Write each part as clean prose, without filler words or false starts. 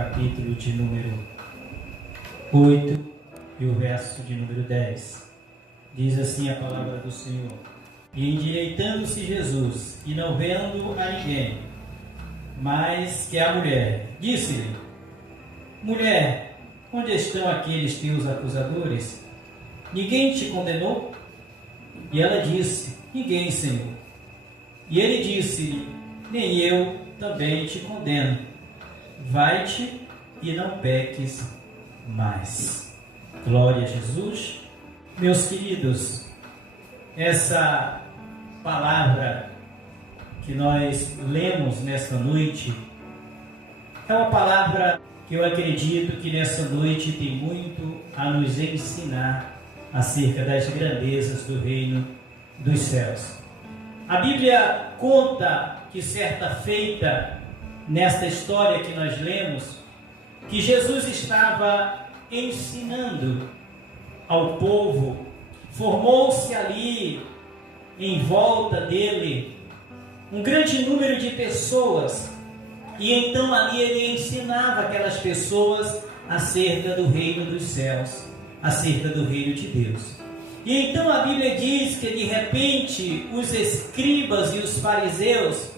capítulo de número 8 e o verso de número 10. Diz assim a palavra do Senhor: E endireitando-se Jesus, e não vendo a ninguém, mas que a mulher, disse-lhe: Mulher, onde estão aqueles teus acusadores? Ninguém te condenou? E ela disse: Ninguém, Senhor. E ele disse-lhe: Nem eu também te condeno. Vai-te e não peques mais. Glória a Jesus. Meus queridos, essa palavra que nós lemos nesta noite é uma palavra que eu acredito que nessa noite tem muito a nos ensinar acerca das grandezas do reino dos céus. A Bíblia conta que certa feita, nesta história que nós lemos, que Jesus estava ensinando ao povo, formou-se ali em volta dele um grande número de pessoas, e então ali ele ensinava aquelas pessoas acerca do reino dos céus, acerca do reino de Deus. E então a Bíblia diz que de repente os escribas e os fariseus,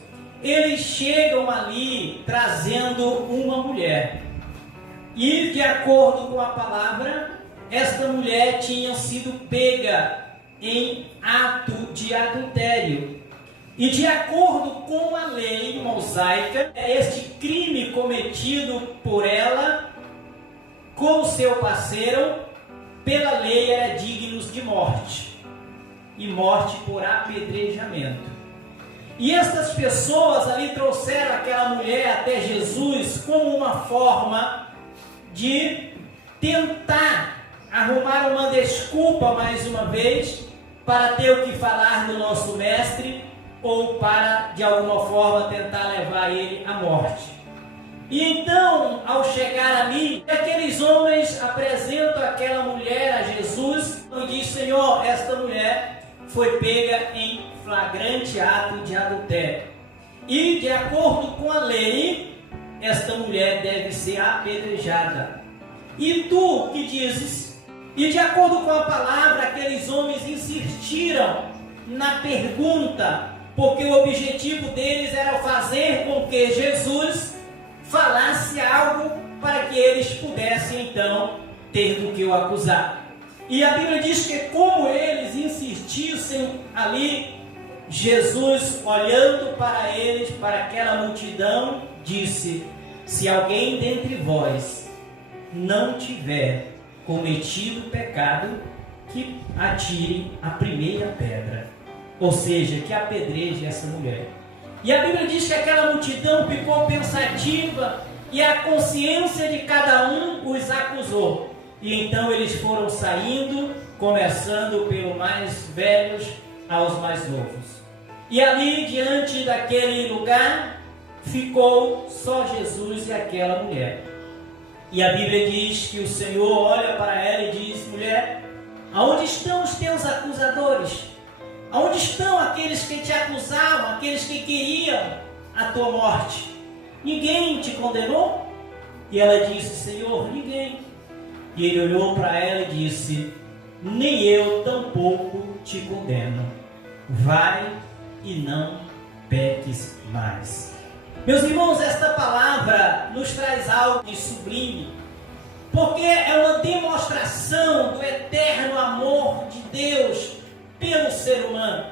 eles chegam ali trazendo uma mulher. E de acordo com a palavra, esta mulher tinha sido pega em ato de adultério. E de acordo com a lei mosaica, este crime cometido por ela com o seu parceiro, pela lei era dignos de morte, e morte por apedrejamento. E estas pessoas ali trouxeram aquela mulher até Jesus como uma forma de tentar arrumar uma desculpa mais uma vez para ter o que falar do nosso mestre, ou para de alguma forma tentar levar ele à morte. E então, ao chegar ali, aqueles homens apresentam aquela mulher a Jesus e diz: Senhor, esta mulher foi pega em flagrante ato de adultério. E de acordo com a lei, esta mulher deve ser apedrejada. E tu que dizes? E de acordo com a palavra, aqueles homens insistiram na pergunta, porque o objetivo deles era fazer com que Jesus falasse algo para que eles pudessem então ter do que o acusar. E a Bíblia diz que como eles insistissem ali, Jesus, olhando para eles, para aquela multidão, disse: Se alguém dentre vós não tiver cometido pecado, que atire a primeira pedra, ou seja, que apedreje essa mulher. E a Bíblia diz que aquela multidão ficou pensativa e a consciência de cada um os acusou. E então eles foram saindo, começando pelo mais velhos aos mais novos. E ali diante daquele lugar ficou só Jesus e aquela mulher. E a Bíblia diz que o Senhor olha para ela e diz: Mulher, aonde estão os teus acusadores? Aonde estão aqueles que te acusavam, aqueles que queriam a tua morte? Ninguém te condenou? E ela disse: Senhor, ninguém. E ele olhou para ela e disse: Nem eu tampouco te condeno. Vai e não peques mais. Meus irmãos, esta palavra nos traz algo de sublime, porque é uma demonstração do eterno amor de Deus pelo ser humano.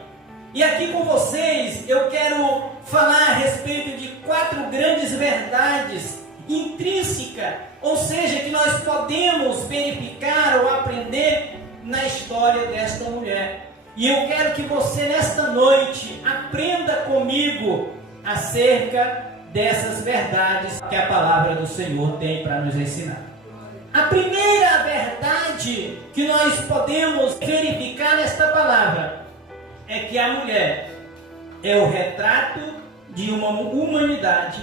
E aqui com vocês eu quero falar a respeito de 4 grandes verdades intrínsecas, ou seja, que nós podemos verificar ou aprender na história desta mulher. E eu quero que você nesta noite aprenda comigo acerca dessas verdades que a palavra do Senhor tem para nos ensinar. A primeira verdade que nós podemos verificar nesta palavra é que a mulher é o retrato de uma humanidade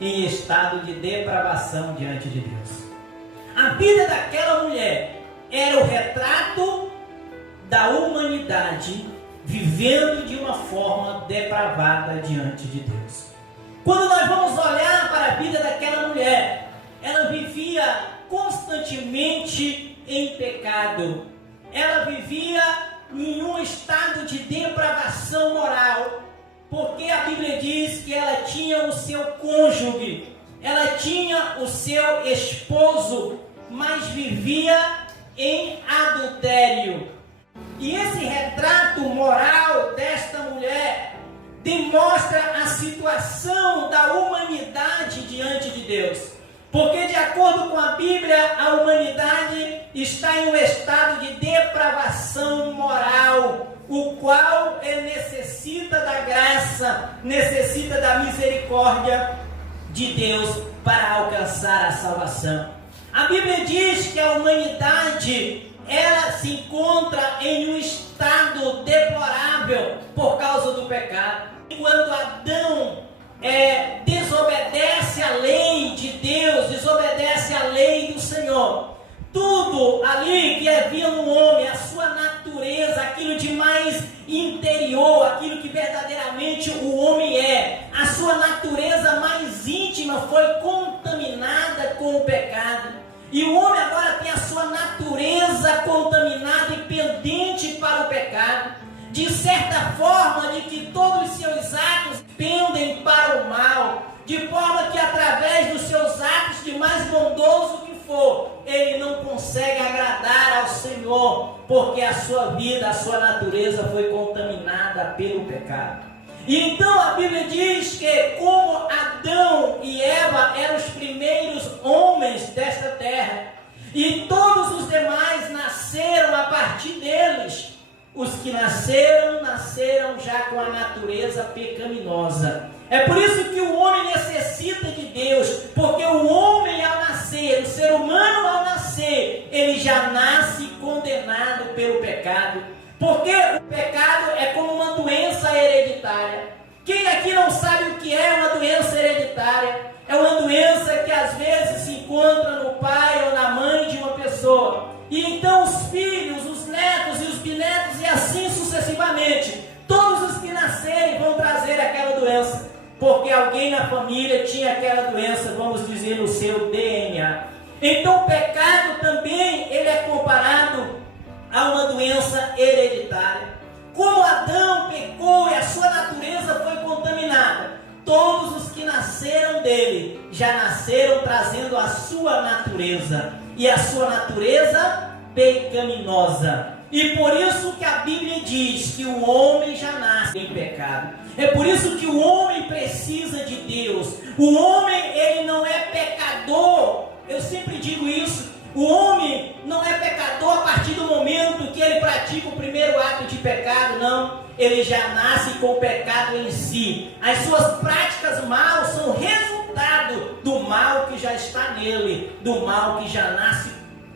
em estado de depravação diante de Deus. A vida daquela mulher era o retrato da humanidade vivendo de uma forma depravada diante de Deus. Quando nós vamos olhar para a vida daquela mulher, ela vivia constantemente em pecado. Ela vivia em um estado de depravação moral, porque a Bíblia diz que ela tinha o seu cônjuge, ela tinha o seu esposo, mas vivia em adultério. E esse retrato moral desta mulher demonstra a situação da humanidade diante de Deus. Porque, de acordo com a Bíblia, a humanidade está em um estado de depravação moral, o qual necessita da graça, necessita da misericórdia de Deus para alcançar a salvação. A Bíblia diz que a humanidade, ela se encontra em um estado deplorável por causa do pecado. Quando Adão desobedece a lei de Deus, desobedece a lei do Senhor, tudo ali que havia no homem, a sua natureza, aquilo de mais interior, aquilo que verdadeiramente o homem é, a sua natureza mais íntima foi contaminada com o pecado. E o homem agora tem a sua natureza contaminada e pendente para o pecado, de certa forma de que todos os seus atos pendem para o mal, de forma que através dos seus atos, de mais bondoso que for, ele não consegue agradar ao Senhor, porque a sua vida, a sua natureza foi contaminada pelo pecado. E então a Bíblia diz que como Adão e Eva eram os primeiros homens desta terra, e todos os demais nasceram a partir deles, os que nasceram já com a natureza pecaminosa. É por isso que o homem necessita de Deus, porque o homem ao nascer, o ser humano ao nascer, ele já nasce condenado pelo pecado. Porque o pecado é como uma doença hereditária. Quem aqui não sabe o que é uma doença hereditária? É uma doença que às vezes se encontra no pai ou na mãe de uma pessoa. E então os filhos, os netos e os bisnetos e assim sucessivamente, todos os que nascerem vão trazer aquela doença, porque alguém na família tinha aquela doença, vamos dizer, no seu DNA. Então o pecado também ele é comparado a uma doença hereditária. Como Adão pecou e a sua natureza foi contaminada, todos os que nasceram dele já nasceram trazendo a sua natureza, e a sua natureza pecaminosa. E por isso que a Bíblia diz que o homem já nasce em pecado. É por isso que o homem precisa de Deus. O homem, ele não é pecador. Eu sempre digo isso. O homem não é pecador a partir do momento que ele pratica o primeiro ato de pecado, não. Ele já nasce com o pecado em si. As suas práticas mal são resultado do mal que já está nele, do mal que já nasce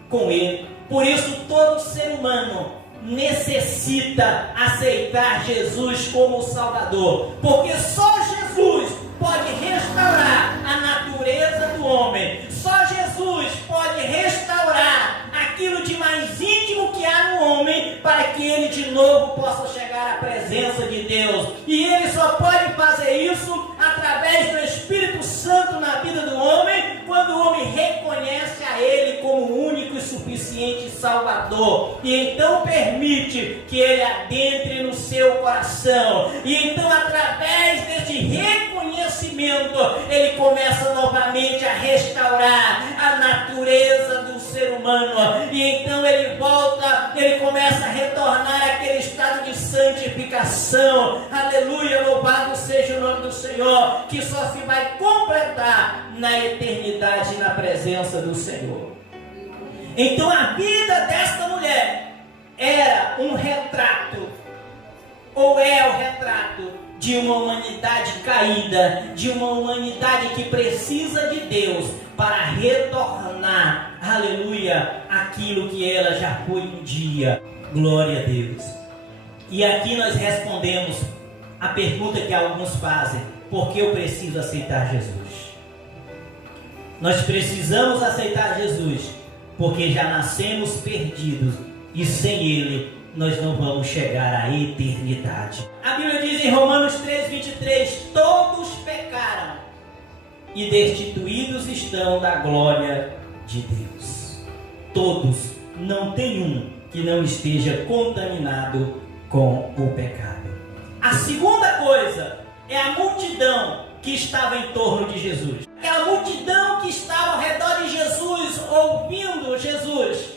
com ele. Por isso todo ser humano necessita aceitar Jesus como o Salvador, porque só Jesus pode restaurar a natureza do homem. Só Jesus pode restaurar aquilo de mais íntimo que há no homem, para que ele de novo possa chegar à presença de Deus. E ele só pode fazer isso através do Espírito Santo na vida do homem, quando o homem reconhece a ele como o único e suficiente Salvador, e então permite que ele adentre no seu coração. E então, através desse reconhecimento, ele começa novamente a restaurar a natureza do ser humano. E então ele volta, ele começa a retornar àquele estado de santificação. Aleluia, louvado seja o nome do Senhor, que só se vai completar na eternidade, na presença do Senhor. Então a vida desta mulher era um retrato, ou é o retrato de uma humanidade caída, de uma humanidade que precisa de Deus para retornar, aleluia, aquilo que ela já foi um dia. Glória a Deus. E aqui nós respondemos a pergunta que alguns fazem: por que eu preciso aceitar Jesus? Nós precisamos aceitar Jesus porque já nascemos perdidos, e sem Ele nós não vamos chegar à eternidade. A Bíblia diz em Romanos 3:23: todos pecaram e destituídos estão da glória de Deus. Todos, não tem um que não esteja contaminado com o pecado. A segunda coisa é a multidão que estava em torno de Jesus. Aquela multidão que estava ao redor de Jesus, ouvindo Jesus,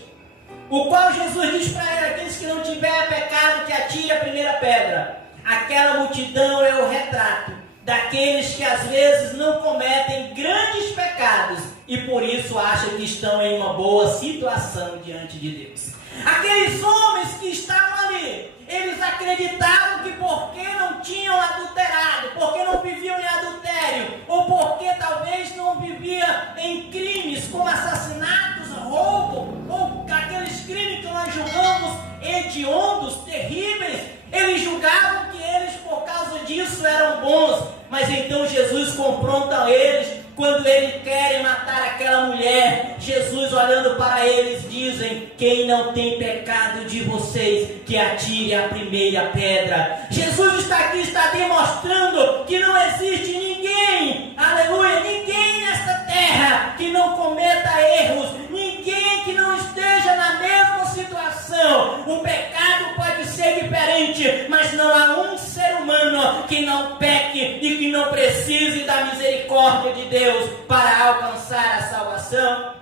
o qual Jesus diz para ele: aqueles que não tiver pecado, que atire a primeira pedra. Aquela multidão é o retrato daqueles que às vezes não cometem grandes pecados e por isso acham que estão em uma boa situação diante de Deus. Aqueles homens que estavam ali, eles acreditavam que porque não tinham adulterado, porque não viviam em adultério, ou porque talvez não viviam em crimes como assassinatos, roubo, ou aqueles crimes que nós julgamos hediondos, terríveis, eles julgavam que eles por causa disso eram bons. Mas então Jesus confronta eles quando eles querem matar aquela mulher. Jesus, olhando para eles, dizem: quem não tem pecado de vocês, que atire a primeira pedra. Jesus está demonstrando que não existe ninguém, aleluia, ninguém nesta terra que não cometa erros, ninguém que não esteja na mesma situação. O pecado pode ser diferente, mas não há um ser humano que não peque e que não precise da misericórdia de Deus para alcançar a salvação.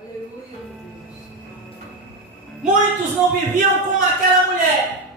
Aleluia. Muitos não viviam como aquela mulher,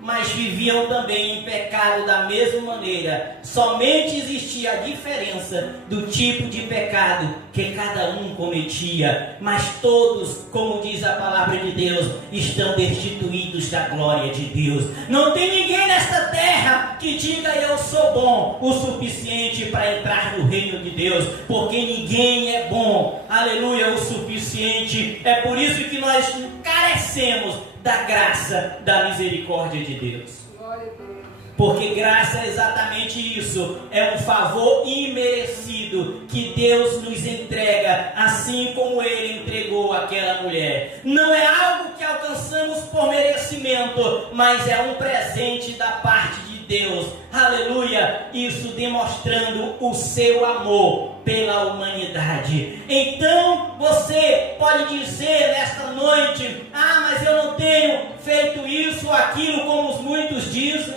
mas viviam também em pecado da mesma maneira. Somente existia a diferença do tipo de pecado que cada um cometia, mas todos, como diz a palavra de Deus, estão destituídos da glória de Deus. Não tem ninguém nesta terra que diga: eu sou bom o suficiente para entrar no reino de Deus, porque ninguém é bom, aleluia, o suficiente. É por isso que nós carecemos da graça, da misericórdia de Deus. Glória a Deus. Porque graça é exatamente isso, é um favor imerecido que Deus nos entrega, assim como Ele entregou àquela mulher. Não é algo que alcançamos por merecimento, mas é um presente da parte de Deus, aleluia, isso demonstrando o seu amor pela humanidade. Então você pode dizer nesta noite: ah, mas eu não tenho feito isso ou aquilo como os muitos dizem.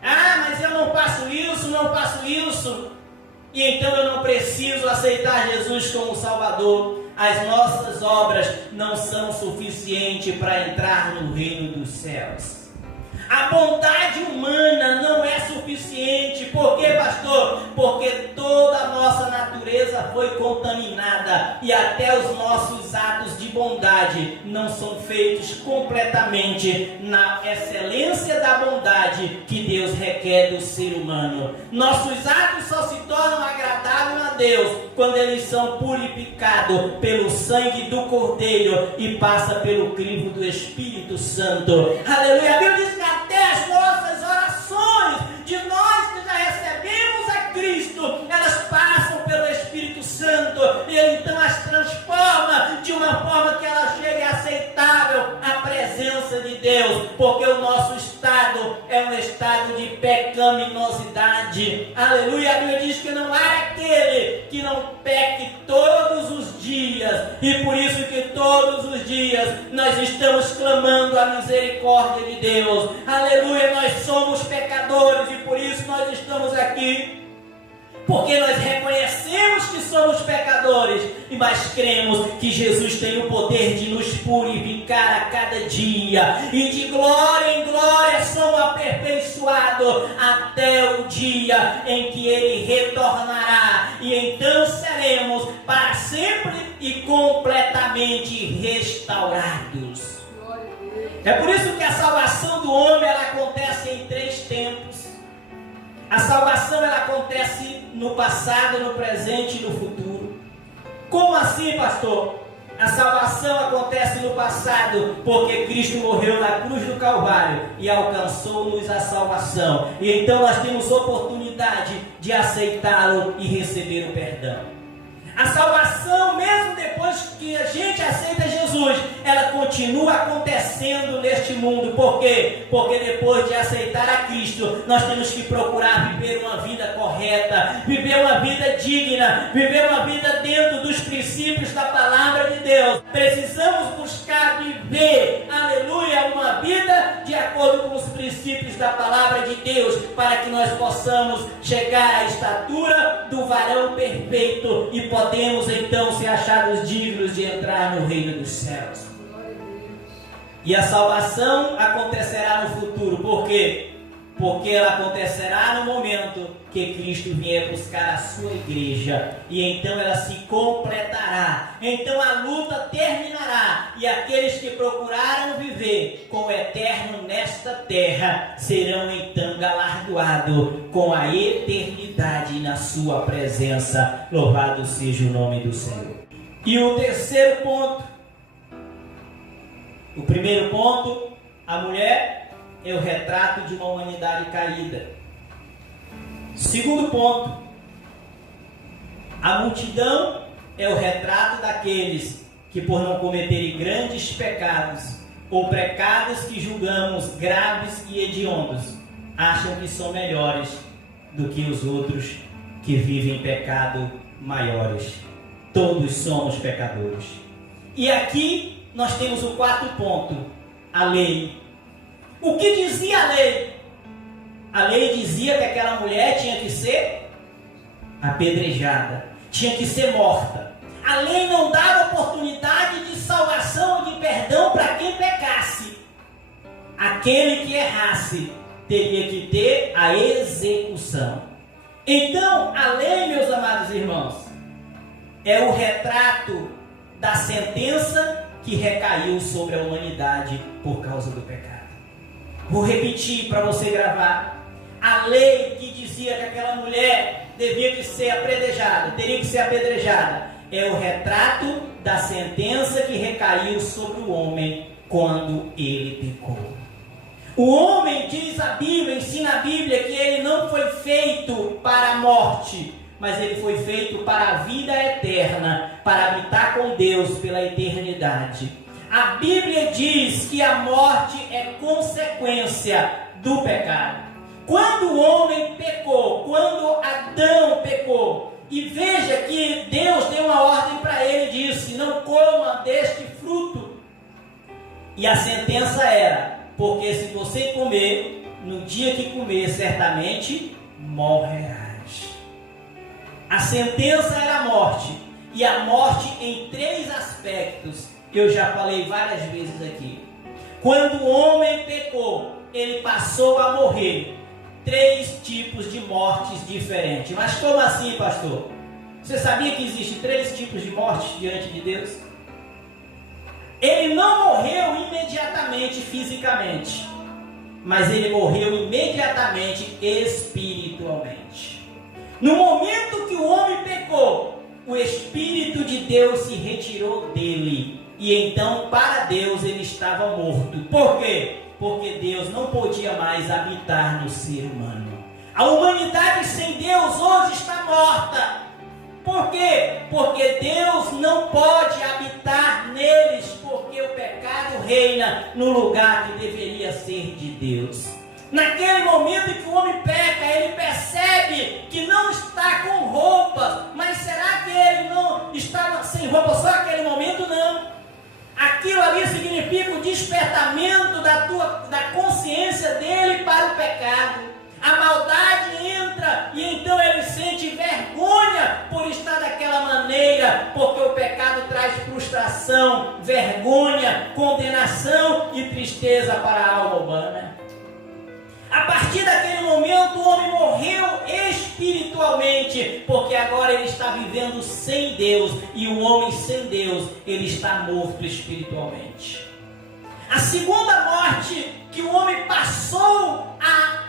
Ah, mas eu não faço isso, não faço isso, e então eu não preciso aceitar Jesus como Salvador. As nossas obras não são suficientes para entrar no reino dos céus. A bondade humana não é suficiente. Por quê, pastor? Porque toda a nossa natureza foi contaminada e até os nossos atos de bondade não são feitos completamente na excelência da bondade que Deus requer do ser humano. Nossos atos só se tornam agradáveis a Deus quando eles são purificados pelo sangue do Cordeiro e passa pelo crivo do Espírito Santo. Aleluia! A Bíblia diz que até as nossas orações de nós que já recebemos a Cristo, elas passam pelo Espírito Santo e Ele então as transforma de uma forma que ela chegue aceitável à presença de Deus, porque o nosso estado é um estado de pecaminosidade. Aleluia! A Bíblia diz que não há aquele que não peque todos os dias, e por isso que todos os dias nós estamos clamando a misericórdia de Deus. Aleluia! Nós somos pecadores e por isso nós estamos aqui, porque nós reconhecemos que somos pecadores, mas cremos que Jesus tem o poder de nos purificar a cada dia, e de glória em glória somos aperfeiçoados até o dia em que Ele retornará, e então seremos para sempre e completamente restaurados. É por isso que a salvação do homem ela acontece em 3 tempos. A salvação ela acontece no passado, no presente e no futuro. Como assim, pastor? A salvação acontece no passado, porque Cristo morreu na cruz do Calvário e alcançou-nos a salvação. E então nós temos oportunidade de aceitá-lo e receber o perdão. A salvação, mesmo depois que a gente aceita Jesus, ela continua acontecendo neste mundo. Por quê? Porque depois de aceitar a Cristo, nós temos que procurar viver uma vida correta, viver uma vida digna, viver uma vida dentro dos princípios da palavra de Deus. Precisamos buscar viver, aleluia, uma vida de acordo com os princípios da palavra de Deus, para que nós possamos chegar à estatura do varão perfeito e podemos então ser achados dignos de entrar no reino dos céus. E a salvação acontecerá no futuro. Por quê? Porque ela acontecerá no momento que Cristo vier buscar a sua igreja. E então ela se completará. Então a luta terminará. E aqueles que procuraram viver com o eterno nesta terra serão então galardoados com a eternidade na sua presença. Louvado seja o nome do Senhor. E o terceiro ponto. O primeiro ponto, a mulher é o retrato de uma humanidade caída. Segundo ponto, a multidão é o retrato daqueles que, por não cometerem grandes pecados, ou pecados que julgamos graves e hediondos, acham que são melhores do que os outros que vivem pecado maiores. Todos somos pecadores. E aqui nós temos o quarto ponto, a lei. O que dizia a lei? A lei dizia que aquela mulher tinha que ser apedrejada, tinha que ser morta. A lei não dava oportunidade de salvação ou de perdão para quem pecasse. Aquele que errasse teria que ter a execução. Então, a lei, meus amados irmãos, é o retrato da sentença que recaiu sobre a humanidade por causa do pecado. Vou repetir para você gravar. A lei que dizia que aquela mulher devia ser apedrejada, teria que ser apedrejada, é o retrato da sentença que recaiu sobre o homem quando ele pecou. O homem, diz a Bíblia, ensina a Bíblia, que ele não foi feito para a morte, mas ele foi feito para a vida eterna, para habitar com Deus pela eternidade. A Bíblia diz que a morte é consequência do pecado. Quando o homem pecou, quando Adão pecou, e veja que Deus deu uma ordem para ele, disse: não coma deste fruto. E a sentença era: porque se você comer, no dia que comer, certamente morrerás. A sentença era a morte, e a morte em três aspectos. Eu já falei várias vezes aqui. Quando o homem pecou, ele passou a morrer. Três tipos de mortes diferentes. Mas como assim, pastor? Você sabia que existem três tipos de mortes diante de Deus? Ele não morreu imediatamente fisicamente, mas ele morreu imediatamente espiritualmente. No momento que o homem pecou, o Espírito de Deus se retirou dele. E então, para Deus, ele estava morto. Por quê? Porque Deus não podia mais habitar no ser humano. A humanidade sem Deus hoje está morta. Por quê? Porque Deus não pode habitar neles, porque o pecado reina no lugar que deveria ser de Deus. Naquele momento em que o homem peca, ele percebe que não está com roupas. Mas será que ele não estava sem roupa só naquele momento? Não. Aquilo ali significa o despertamento da consciência dele para o pecado. A maldade entra e então ele sente vergonha por estar daquela maneira, porque o pecado traz frustração, vergonha, condenação e tristeza para a alma humana. A partir daquele momento o homem morreu espiritualmente, porque agora ele está vivendo sem Deus, e o homem sem Deus, ele está morto espiritualmente. A segunda morte que o homem passou a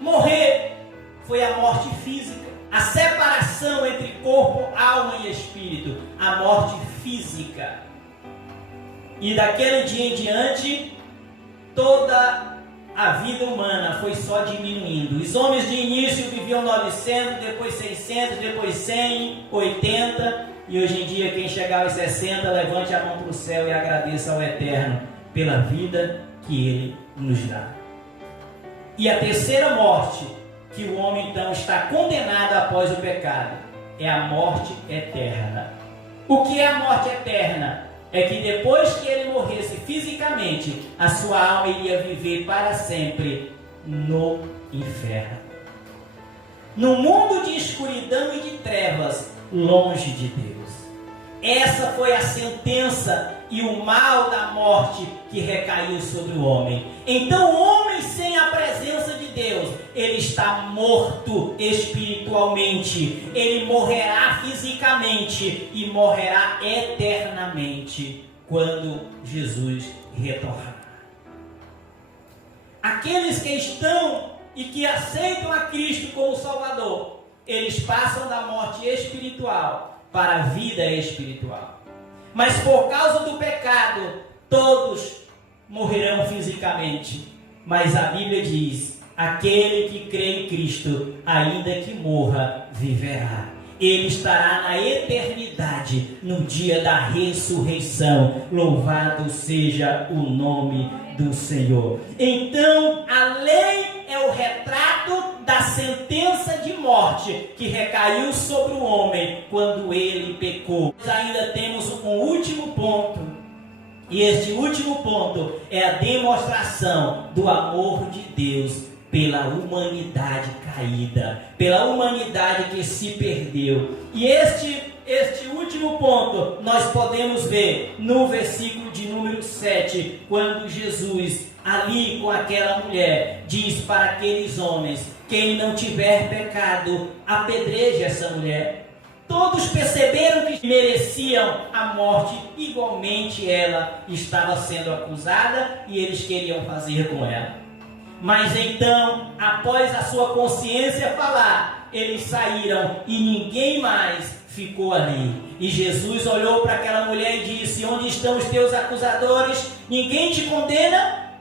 morrer foi a morte física, a separação entre corpo, alma e espírito, a morte física. E daquele dia em diante, toda a vida humana foi só diminuindo. Os homens de início viviam 900, depois 600, depois 100, 80, e hoje em dia quem chegar aos 60, levante a mão para o céu e agradeça ao Eterno pela vida que Ele nos dá. E a terceira morte, que o homem então está condenado após o pecado, é a morte eterna. O que é a morte eterna? É que depois que ele morresse fisicamente, a sua alma iria viver para sempre no inferno. No mundo de escuridão e de trevas, longe de Deus. Essa foi a sentença e o mal da morte que recaiu sobre o homem. Então o homem sem a presença de Deus, ele está morto espiritualmente. Ele morrerá fisicamente e morrerá eternamente quando Jesus retornar. Aqueles que estão e que aceitam a Cristo como Salvador, eles passam da morte espiritual para a vida espiritual. Mas por causa do pecado, todos morrerão fisicamente. Mas a Bíblia diz: aquele que crê em Cristo, ainda que morra, viverá. Ele estará na eternidade, no dia da ressurreição. Louvado seja o nome do Senhor. Então, a lei é o retrato da sentença de morte que recaiu sobre o homem quando ele pecou. Nós ainda temos um último ponto, e este último ponto é a demonstração do amor de Deus pela humanidade caída, pela humanidade que se perdeu. E este último ponto nós podemos ver no versículo de número 7, quando Jesus, ali com aquela mulher, diz para aqueles homens: quem não tiver pecado, apedreje essa mulher. Todos perceberam que mereciam a morte, igualmente ela estava sendo acusada e eles queriam fazer com ela. Mas então, após a sua consciência falar, eles saíram e ninguém mais ficou ali. E Jesus olhou para aquela mulher e disse: onde estão os teus acusadores? Ninguém te condena?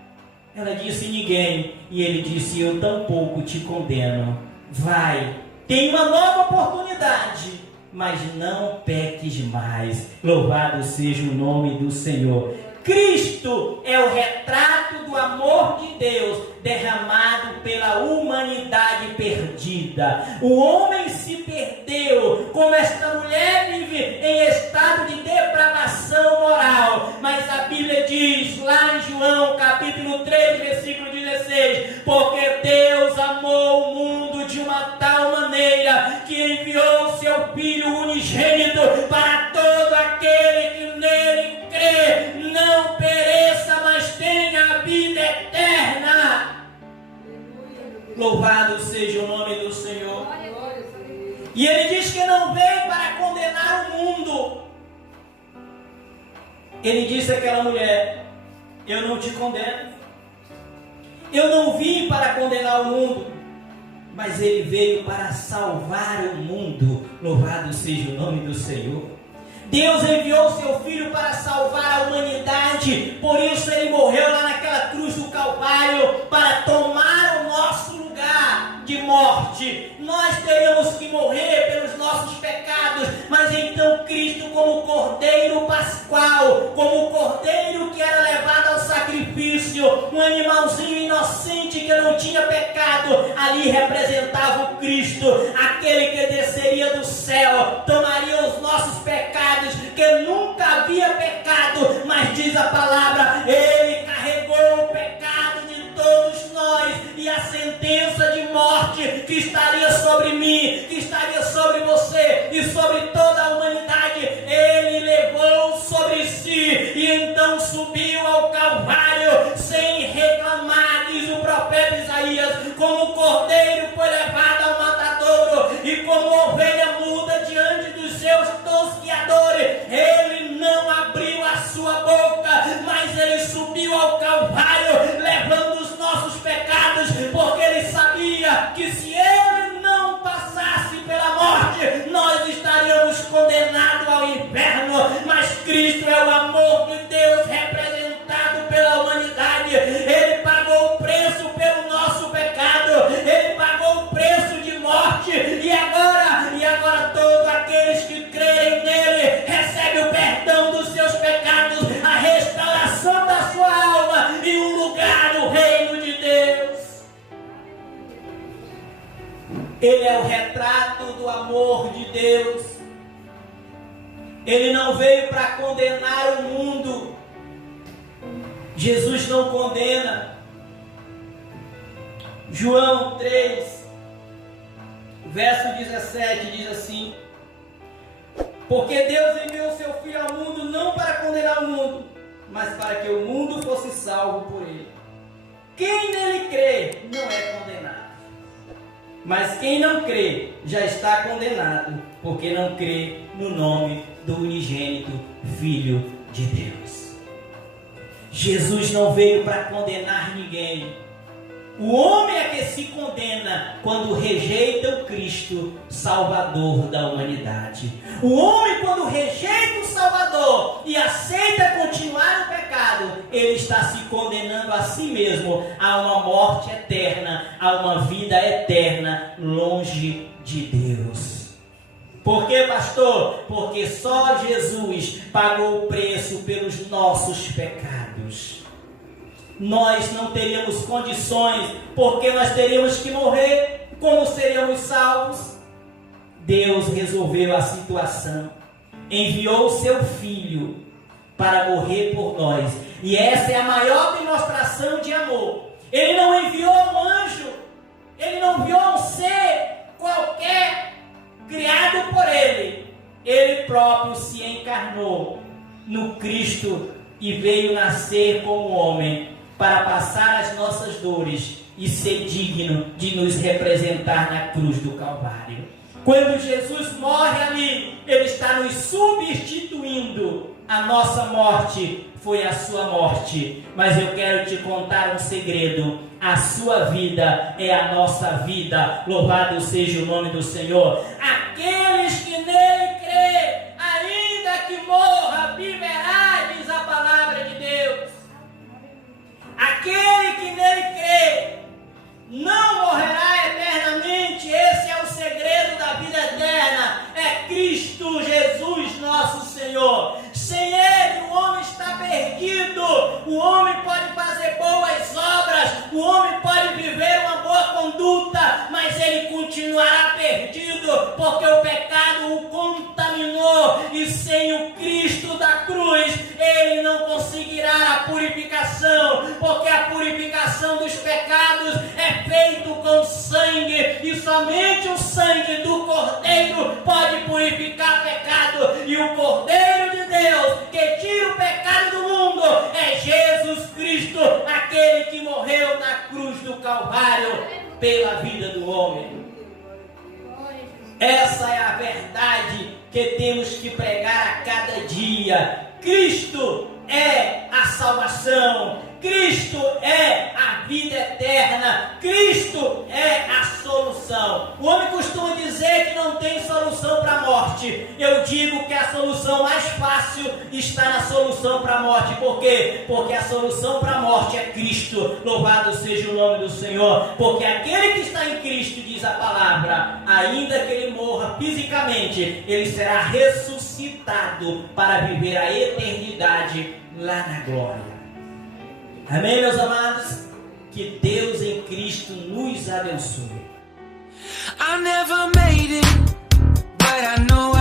Ela disse: ninguém. E ele disse: eu tampouco te condeno. Vai, tem uma nova oportunidade, mas não peques mais. Louvado seja o nome do Senhor. Cristo é o retrato do amor de Deus derramado pela humanidade perdida. O homem se perdeu, como esta mulher vive em estado de depravação moral. Mas a Bíblia diz lá em João capítulo 3, versículo 16: porque Deus amou o mundo de uma tal maneira que enviou seu Filho unigênito para todo aquele que nele crê, não pereça, mas tenha a vida eterna. Louvado seja o nome do Senhor. E ele diz que não veio para condenar o mundo. Ele disse àquela mulher: eu não te condeno. Eu não vim para condenar o mundo, mas ele veio para salvar o mundo. Louvado seja o nome do Senhor. Deus enviou seu Filho para salvar a humanidade. Por isso ele morreu lá naquela cruz do Calvário, para tomar o nosso lugar de morte. Nós teríamos que morrer pelos nossos pecados, mas então Cristo, como Cordeiro Pascual, como Cordeiro que era levado ao sacrifício, um animalzinho inocente que não tinha pecado, ali representava o Cristo, aquele que desceria do céu, tomaria os nossos pecados, que nunca havia pecado, mas diz a palavra, ele carregou o pecado de todos nós, e a sentença de morte que estaria sobre mim, que estaria sobre você e sobre toda a humanidade, ele levou sobre si, e então subiu ao Calvário sem reclamar. Diz o profeta Isaías: como o cordeiro foi levado ao matadouro, e como ovelha muda diante dos seus tosquiadores, ele não abriu a sua boca, mas ele subiu ao Calvário levando os nossos pecados, porque ele sabia que se ele não passasse pela morte, nós estaríamos condenados ao inferno. Mas Cristo é o amor de Deus representado pela humanidade. Ele pagou o preço Ele é o retrato do amor de Deus. Ele não veio para condenar o mundo. Jesus não condena. João 3, verso 17 diz assim: porque Deus enviou seu Filho ao mundo não para condenar o mundo, mas para que o mundo fosse salvo por ele. Quem nele crê não é condenado, mas quem não crê já está condenado, porque não crê no nome do unigênito Filho de Deus. Jesus não veio para condenar ninguém. O homem é que se condena quando rejeita o Cristo, Salvador da humanidade. O homem, quando rejeita o Salvador e aceita continuar no pecado, ele está se condenando a si mesmo a uma morte eterna, a uma vida eterna longe de Deus. Por quê, pastor? Porque só Jesus pagou o preço pelos nossos pecados. Nós não teríamos condições, porque nós teríamos que morrer. Como seríamos salvos? Deus resolveu a situação, enviou o seu Filho para morrer por nós, e essa é a maior demonstração de amor. Ele não enviou um anjo, ele não enviou um ser qualquer criado por ele. Ele próprio se encarnou no Cristo e veio nascer como homem, para passar as nossas dores e ser digno de nos representar na cruz do Calvário. Quando Jesus morre ali, Ele está nos substituindo. A nossa morte foi a sua morte. Mas eu quero te contar um segredo. A sua vida é a nossa vida. Louvado seja o nome do Senhor. Aqueles que nele crê, ainda que morra, viverá, diz a palavra de Deus. Aquele que nele crê não morrerá eternamente. Esse é o segredo da vida eterna. É Cristo Jesus nosso Senhor. Sem Ele o homem está perdido. O homem pode fazer boas obras, o homem pode viver uma boa conduta, mas ele continuará perdido, porque o pecado o contaminou, e sem o Cristo da cruz ele não conseguirá a purificação, porque a purificação dos pecados é feito com sangue, e somente o sangue do Cordeiro pode purificar pecado. E o Cordeiro de Deus que tira o pecado do mundo é Jesus Cristo, aquele que morreu na cruz do Calvário pela vida do homem. Essa é a verdade que temos que pregar a cada dia. Cristo é a salvação, Cristo é a vida eterna, Cristo é a solução. O homem costuma dizer que não tem solução para a morte. Eu digo que a solução mais fácil está na solução para a morte. Por quê? Porque a solução para a morte é Cristo. Louvado seja o nome do Senhor. Porque aquele que está em Cristo, diz a palavra, ainda que ele morra fisicamente, ele será ressuscitado para viver a eternidade lá na glória. Amém, meus amados? Que Deus em Cristo nos abençoe. I never made it, but I know